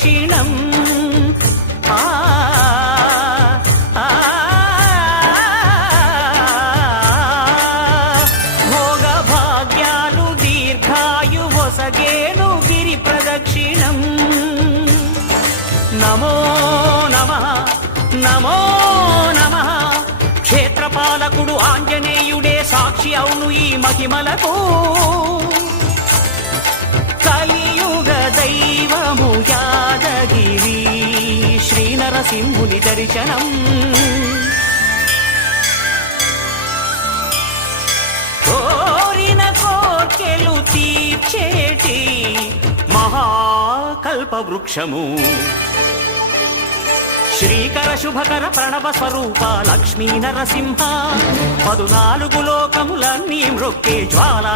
ప్రదక్షిణం. భోగ భాగ్యాలు దీర్ఘాయువొసగేను గిరి ప్రదక్షిణం. నమో నమః నమో నమః. క్షేత్రపాలకుడు ఆంజనేయుడే సాక్షి అవును ఈ మహిమలకు. కలియుగ దైవము యాదగిరి శ్రీ నరసింహుని దర్శనం. కోరిన కోర్కెలు తీర్చేటి మహాకల్ప వృక్షము. శ్రీకర శుభకర ప్రణవ స్వరూప లక్ష్మీ నరసింహ. 14 లోకములన్నీ మ్రొక్కే జ్వాలా